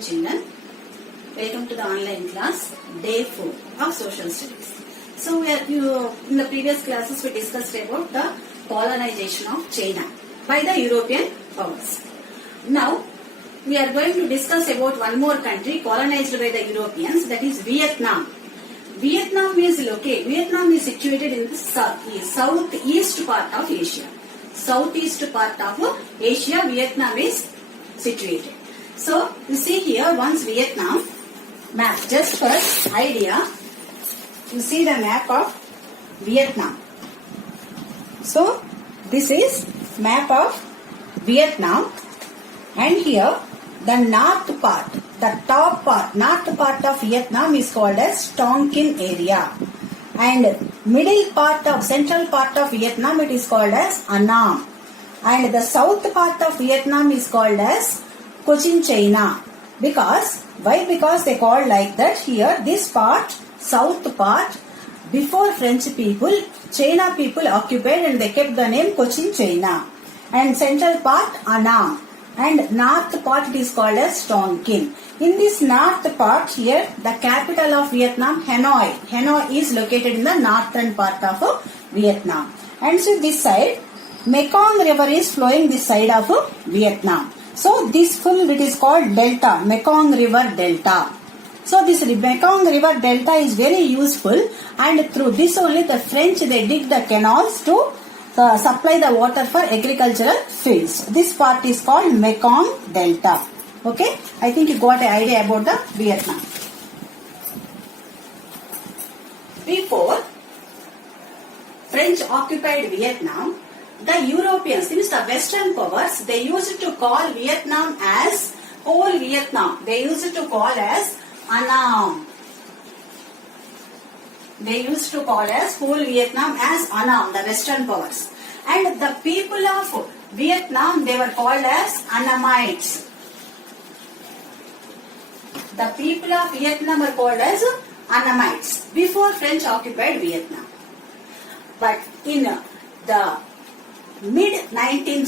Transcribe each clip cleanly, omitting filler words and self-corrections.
Children, welcome to the online class, day 4 of social studies. So, in the previous classes we discussed about the colonization of China by the European powers. Now, we are going to discuss about one more country colonized by the Europeans, that is Vietnam. Vietnam is situated in the southeast part of Asia. Southeast part of Asia, Vietnam is situated. So, you see here once Vietnam map, just for idea, you see the map of Vietnam. So, this is map of Vietnam, and here the north part, the top part, north part of Vietnam is called as Tonkin area, and middle part of, central part of Vietnam, it is called as Annam, and the south part of Vietnam is called as Cochin China. Because they called like that. Here this part, south part, before French people, China people occupied and they kept the name Cochin China, and central part Annam, and north part it is called as Tonkin. In this north part here, the capital of Vietnam, Hanoi is located in the northern part of Vietnam. And so this side, Mekong river is flowing this side of Vietnam. So this full, it is called delta, Mekong river delta. So this Mekong river delta is very useful, and through this only the French, they dig the canals to supply the water for agricultural fields. This part is called Mekong delta. Okay, I think you got an idea about the Vietnam. Before French occupied Vietnam, the Europeans, means the Western powers, they used to call Vietnam as whole Vietnam. They used to call as Annam. They used to call as whole Vietnam as Annam, the Western powers. And the people of Vietnam, they were called as Annamites. The people of Vietnam were called as Annamites before French occupied Vietnam. But in the mid-19th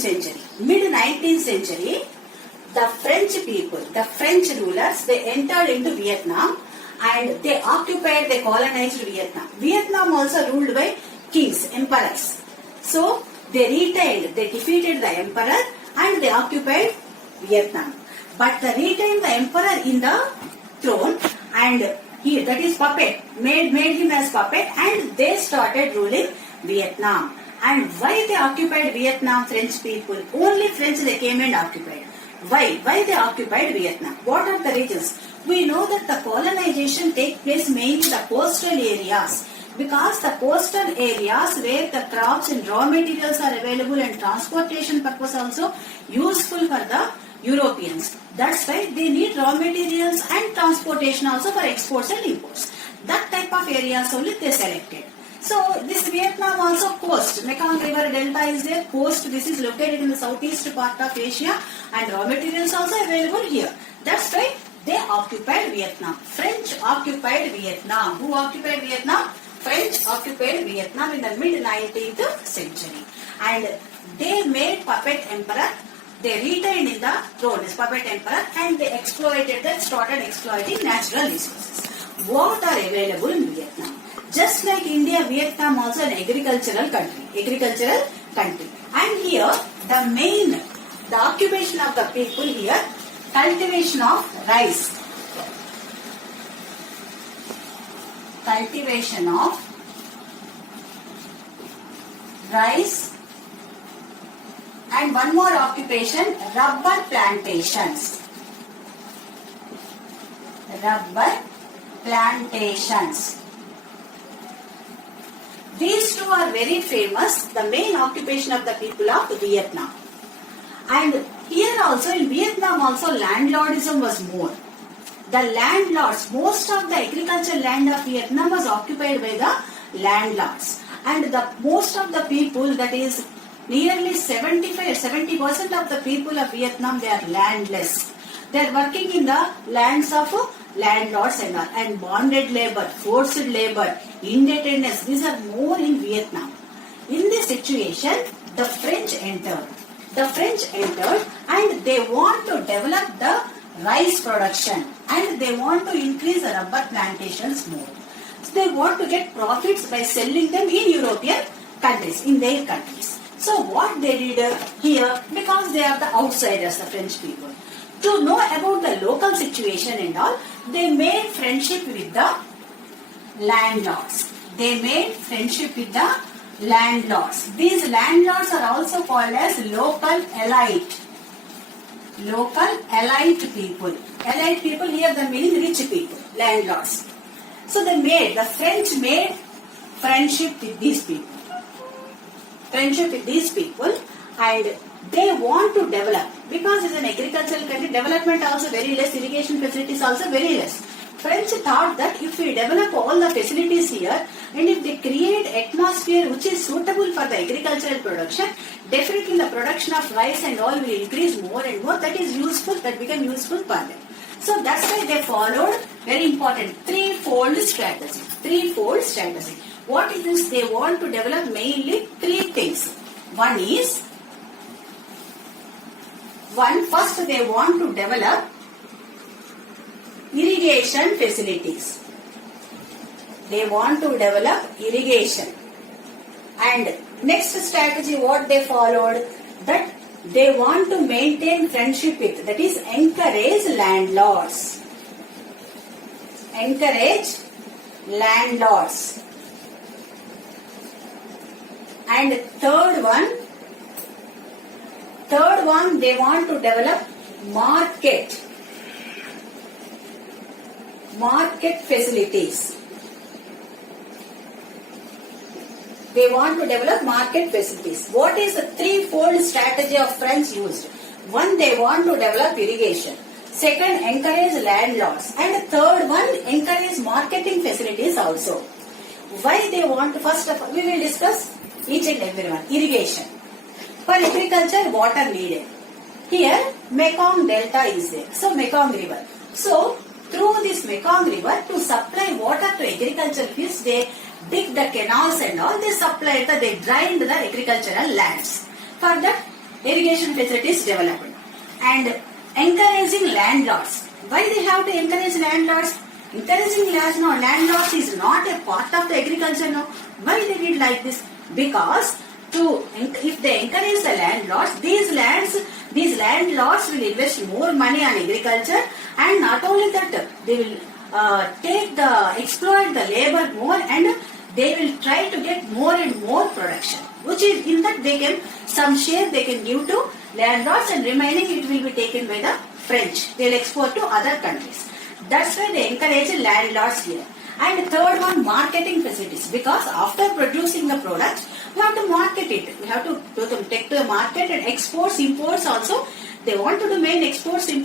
century, the French people, the French rulers, they entered into Vietnam and they occupied, they colonized Vietnam. Vietnam also ruled by kings, emperors. So, they defeated the emperor and they occupied Vietnam. But they retained the emperor in the throne, and he, that is puppet, made him as puppet, and they started ruling Vietnam. And why they occupied Vietnam, French people? Only French they came and occupied. Why? Why they occupied Vietnam? What are the reasons? We know that the colonization take place mainly in the coastal areas. Because the coastal areas where the crops and raw materials are available and transportation purpose also useful for the Europeans. That's why they need raw materials and transportation also for exports and imports. That type of areas only they selected. So, this Vietnam also coast, Mekong river delta is there, coast, this is located in the southeast part of Asia, and raw materials also available here. That's why they occupied Vietnam. French occupied Vietnam. Who occupied Vietnam? French occupied Vietnam in the mid-19th century. And they made puppet emperor, they retained in the throne as puppet emperor, and they started exploiting natural resources. What are available in Vietnam? Just like India, Vietnam also an agricultural country. And here, the occupation of the people here, cultivation of rice. Cultivation of rice, and one more occupation, rubber plantations. Rubber plantations. These two are very famous, the main occupation of the people of Vietnam. And here also in Vietnam also landlordism was more. The landlords, most of the agricultural land of Vietnam was occupied by the landlords. And most of the people, that is nearly 70% of the people of Vietnam, they are landless. They are working in the lands of landlords and bonded labor, forced labor, indebtedness. These are more in Vietnam. In this situation, the French entered. And they want to develop the rice production and they want to increase the rubber plantations more. So they want to get profits by selling them in European countries, in their countries. So what they did here, because they are the outsiders, the French people, to know about the local situation and all, they made friendship with the landlords. They made friendship with the landlords. These landlords are also called as local elite. Local elite people. Elite people here the meaning rich people, landlords. So the French made friendship with these people. Friendship with these people, and they want to develop, because it's an agricultural country, development also very less, irrigation facilities also very less. French thought that if we develop all the facilities here and if they create atmosphere which is suitable for the agricultural production, definitely the production of rice and all will increase more and more. That is useful, that become useful for them. So that's why they followed very important threefold strategy. Threefold strategy. What is this? They want to develop mainly three things. First they want to develop irrigation facilities. They want to develop irrigation. And next strategy what they followed, that they want to maintain friendship with, that is encourage landlords. Encourage landlords. And third one they want to develop market facilities. They want to develop market facilities. What is the threefold strategy of French used? One, they want to develop irrigation. Second, encourage landlords. And third one, encourage marketing facilities also. Why they want to, first of all, we will discuss each and every one. Irrigation. For agriculture, water needed. Here, Mekong Delta is there. So, Mekong River. So, through this Mekong River, to supply water to agricultural fields, they dig the canals and all, they drained the agricultural lands. For that, irrigation facilities developed. And encouraging landlords. Why they have to encourage landlords? Encouraging landlords is not a part of the agriculture, no. Why they did like this? Because if they encourage the landlords, these landlords will invest more money on agriculture, and not only that, they will exploit the labor more, and they will try to get more and more production, which is in that some share they can give to landlords, and remaining it will be taken by the French. They will export to other countries. That's why they encourage landlords here. And third one, marketing facilities, because after producing the product, we have to market it. We have to take to the market, and exports, imports also. They want to do main exports to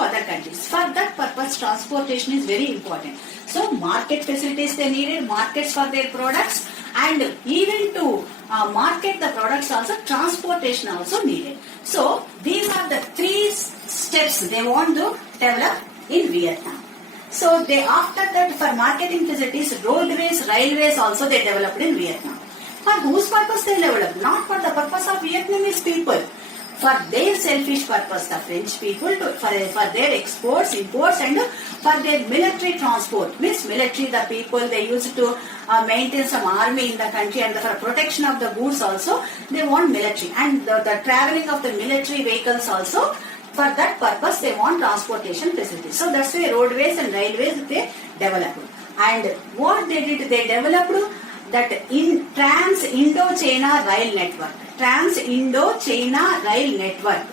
other countries. For that purpose, transportation is very important. So, market facilities they needed, markets for their products, and even to market the products also, transportation also needed. So, these are the three steps they want to develop in Vietnam. So, after that, for marketing facilities, roadways, railways also they developed in Vietnam. For whose purpose they developed? Not for the purpose of Vietnamese people. For their selfish purpose, the French people, for their exports, imports, and for their military transport. Means military, the people they used to maintain some army in the country, and for protection of the goods also, they want military. And the traveling of the military vehicles also, for that purpose they want transportation facilities. So that's why roadways and railways they developed. And what they did, they developed that in Trans-Indo-China Rail Network. Trans-Indo-China Rail Network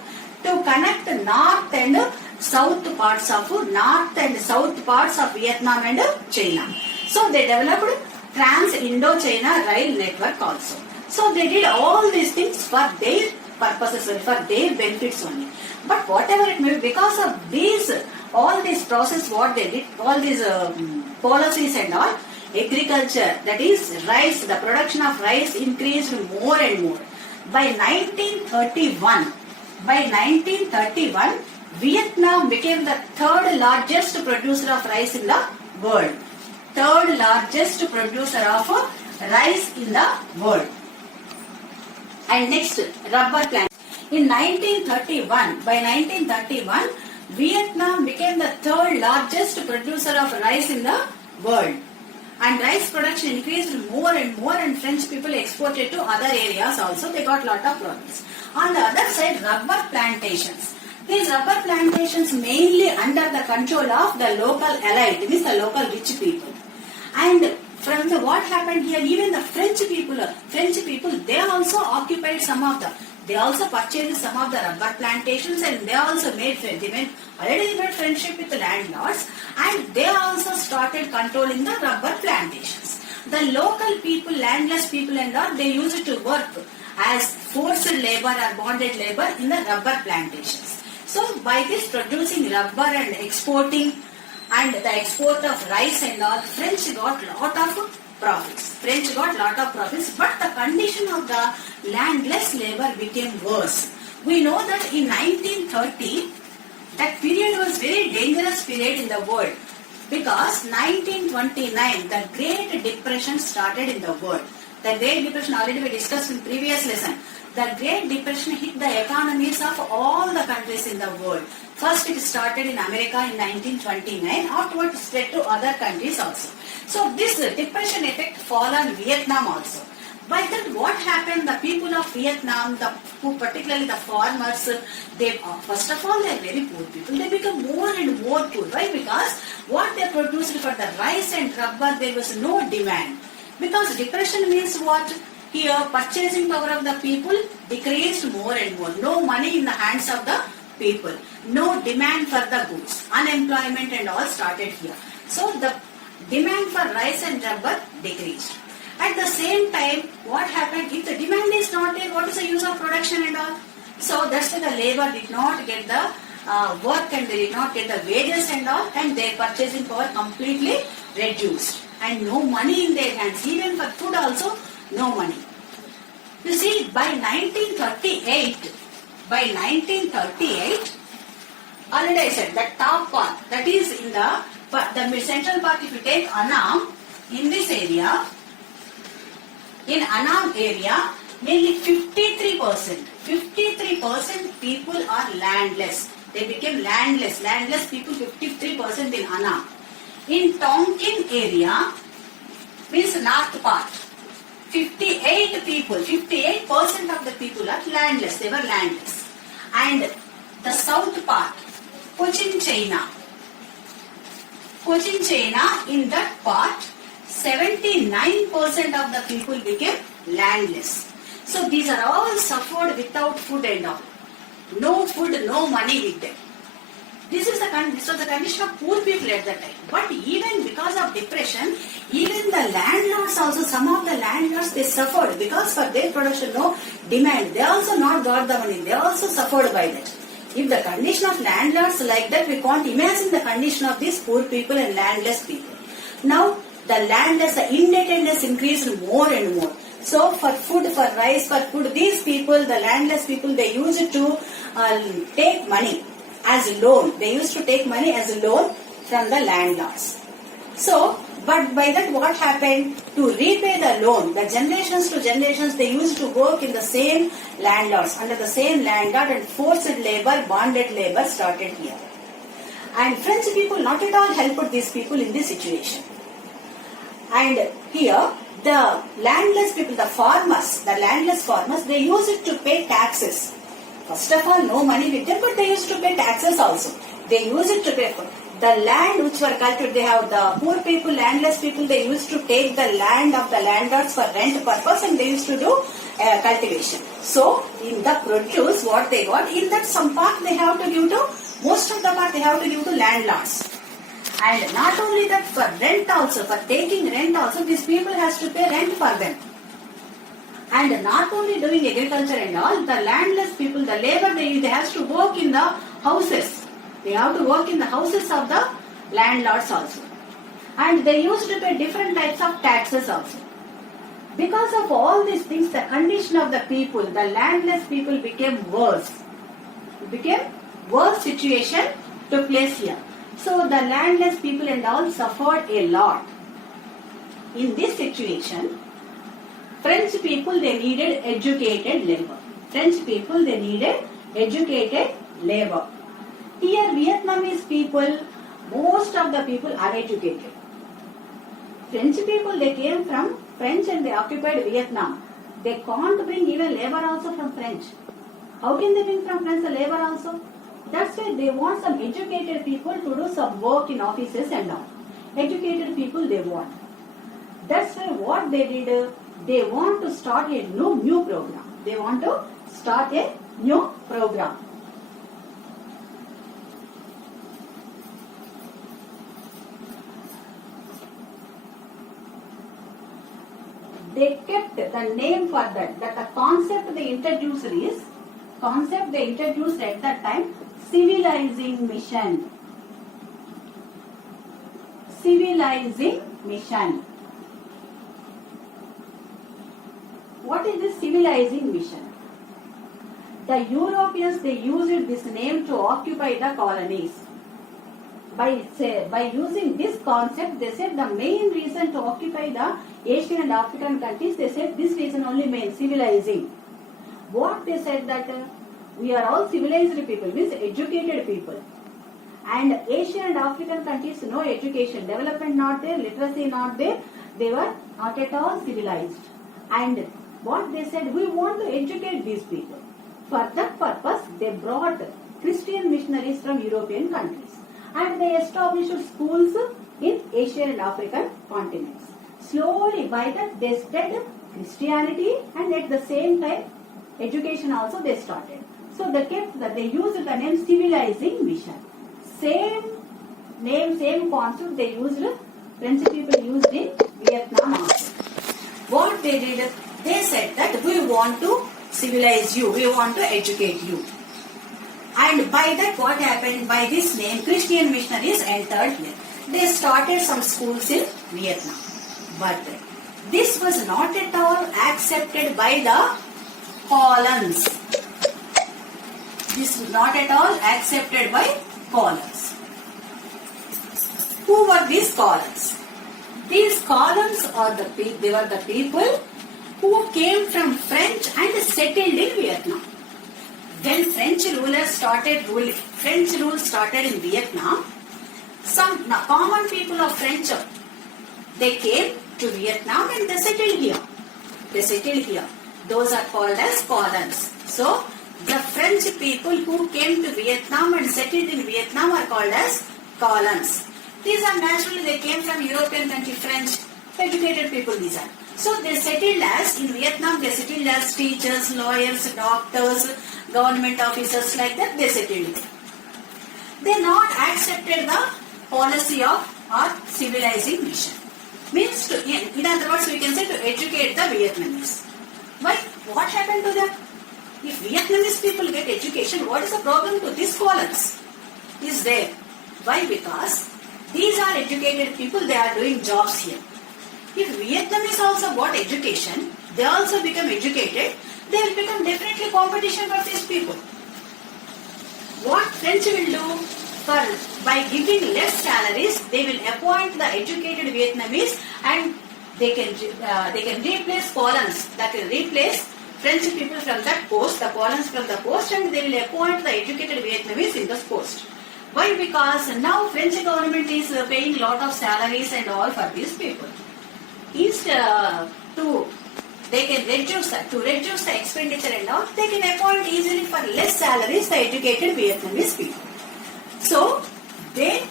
to connect north and south parts of Vietnam and China. So they developed Trans-Indo-China Rail Network also. So they did all these things for their purposes, for their benefits only. But whatever it may be, because of all this process, what they did, all these policies and all, agriculture, that is rice, the production of rice increased more and more. By 1931, Vietnam became the third largest producer of rice in the world. Third largest producer of rice in the world. And next, rubber plants. In 1931, Vietnam became the third largest producer of rice in the world. And rice production increased more and more, and French people exported to other areas also. They got lot of profits. On the other side, rubber plantations. These rubber plantations mainly under the control of the local elite, means the local rich people. And from what happened here, even the French people, they also occupied they also purchased some of the rubber plantations, and they also made friendship with the landlords, and they also started controlling the rubber plantations. The local people, landless people and all, they used to work as forced labor or bonded labor in the rubber plantations. So by this producing rubber and exporting and the export of rice and all, French got lot of profits. But the condition of the landless labor became worse. We know that in 1930, that period was very dangerous period in the world, because 1929, the Great Depression started in the world. The Great Depression already we discussed in previous lesson. The Great Depression hit the economies of all the countries in the world. First it started in America in 1929, afterwards spread to other countries also. So this depression effect fall on Vietnam also. By that, what happened? The people of Vietnam, particularly the farmers, they first of all, they are very poor people. They become more and more poor. Why? Because what they produced for the rice and rubber, there was no demand. Because depression means what? Here, purchasing power of the people decreased more and more. No money in the hands of the people. No demand for the goods. Unemployment and all started here. So the demand for rice and rubber decreased. At the same time, what happened? If the demand is not there, what is the use of production and all? So that's why the labor did not get the work, and they did not get the wages and all, and their purchasing power completely reduced. And no money in their hands. Even for food also, no money. You see, by 1938, already I said, the top part, that is in the central part, if you take Annam, in this area, in Annam area, nearly 53% people are landless. They became landless. Landless people 53% in Annam. In Tonkin area, means north part, 58% of the people are landless. They were landless. And the south part, Cochin China, in that part, 79% of the people became landless. So these are all suffered without food and all. No food, no money with them. This was the condition of poor people at that time. But even because of depression, even the landlords also, some of the landlords, they suffered because for their production no demand. They also not got the money. They also suffered by that. If the condition of landlords like that, we can't imagine the condition of these poor people and landless people. Now, the landless, the indebtedness increased more and more. So, for food, for rice, for food, these people, the landless people, they used to take money as a loan. They used to take money as a loan from the landlords. So, but by that what happened? To repay the loan, the generations to generations, they used to work in the same landlords, under the same landlord, and forced labor, bonded labor started here. And French people not at all helped these people in this situation. And here, the landless people, the landless farmers, they used to pay taxes. First of all, no money with them, but they used to pay taxes also. They used to pay for the land which were cultivated. They have the poor people, landless people, they used to take the land of the landlords for rent purpose, and they used to do cultivation. So, in the produce, what they got, in that some part they have to give to, most of the part they have to give to landlords. And not only that, for rent also, for taking rent also, these people has to pay rent for them. And not only doing agriculture and all, the landless people, the labor, they have to work in the houses. They have to work in the houses of the landlords also. And they used to pay different types of taxes also. Because of all these things, the condition of the people, the landless people became worse. It became worse situation took place here. So the landless people and all suffered a lot. In this situation, French people, they needed educated labor. Here Vietnamese people, most of the people are educated. French people, they came from French and they occupied Vietnam. They can't bring even labor also from French. How can they bring from French the labor also? That's why they want some educated people to do some work in offices and all. Educated people they want. That's why what they did, they want to start a new program. They want to start a new program. They kept the name for that the concept they introduced at that time, civilizing mission. Civilizing mission. What is this civilizing mission? The Europeans, they used this name to occupy the colonies. By using this concept, they said the main reason to occupy the Asian and African countries, they said this reason only means civilizing. What they said that we are all civilized people, means educated people. And Asian and African countries, no education, development not there, literacy not there, they were not at all civilized. And what they said, we want to educate these people. For that purpose, they brought Christian missionaries from European countries. And they established schools in Asian and African continents. Slowly by that they spread Christianity and at the same time education also they started. So they used the name civilizing mission. Same name, same concept they used, French people used in Vietnam also. What they did, they said that we want to civilize you, we want to educate you. And by that what happened, by this name Christian missionaries entered here. They started some schools in Vietnam. But this was not at all accepted by the colons. This was not at all accepted by colons. Who were these colons? These colons are they were the people who came from French and settled in Vietnam. When French rulers started ruling, French rule started in Vietnam, some common people of French, they came to Vietnam and they settled here. They settled here. Those are called as colons. So, the French people who came to Vietnam and settled in Vietnam are called as colons. These are naturally, they came from European country, French, educated people these are. So, they settled as, in Vietnam, they settled as teachers, lawyers, doctors, government officers, like that, they settled. They not accepted the policy of our civilizing mission. Means to, in other words, we can say to educate the Vietnamese. Why? What happened to them? If Vietnamese people get education, what is the problem to these colons? Is there. Why? Because these are educated people, they are doing jobs here. If Vietnamese also got education, they also become educated, they will become definitely competition for these people. What French will do? By giving less salaries, they will appoint the educated Vietnamese and they can replace colons, that will replace French people from that post, the colons from the post, and they will appoint the educated Vietnamese in this post. Why? Because now French government is paying lot of salaries and all for these people. Instead they can reduce the expenditure and all, they can appoint easily for less salaries the educated Vietnamese people. So, they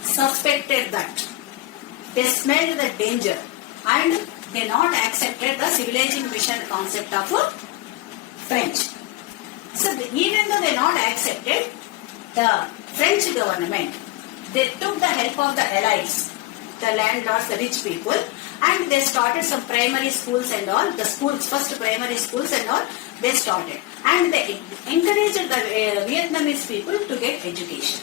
suspected that. They smelled the danger and they not accepted the civilizing mission concept of French. So, even though they not accepted, the French government, they took the help of the elites, the landlords, the rich people, and they started some primary schools and all, the schools, first primary schools and all, they started. And they encouraged the Vietnamese people to get education.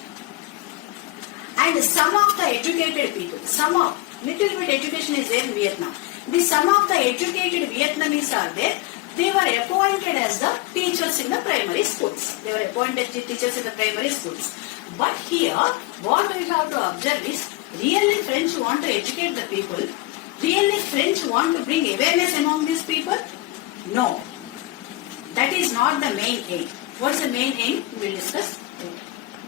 And some of the educated people, little bit education is there in Vietnam. Some of the educated Vietnamese are there. They were appointed as the teachers in the primary schools. They were appointed teachers in the primary schools. But here, what we have to observe is, really French want to educate the people? Really French want to bring awareness among these people? No. That is not the main aim. What is the main aim? We will discuss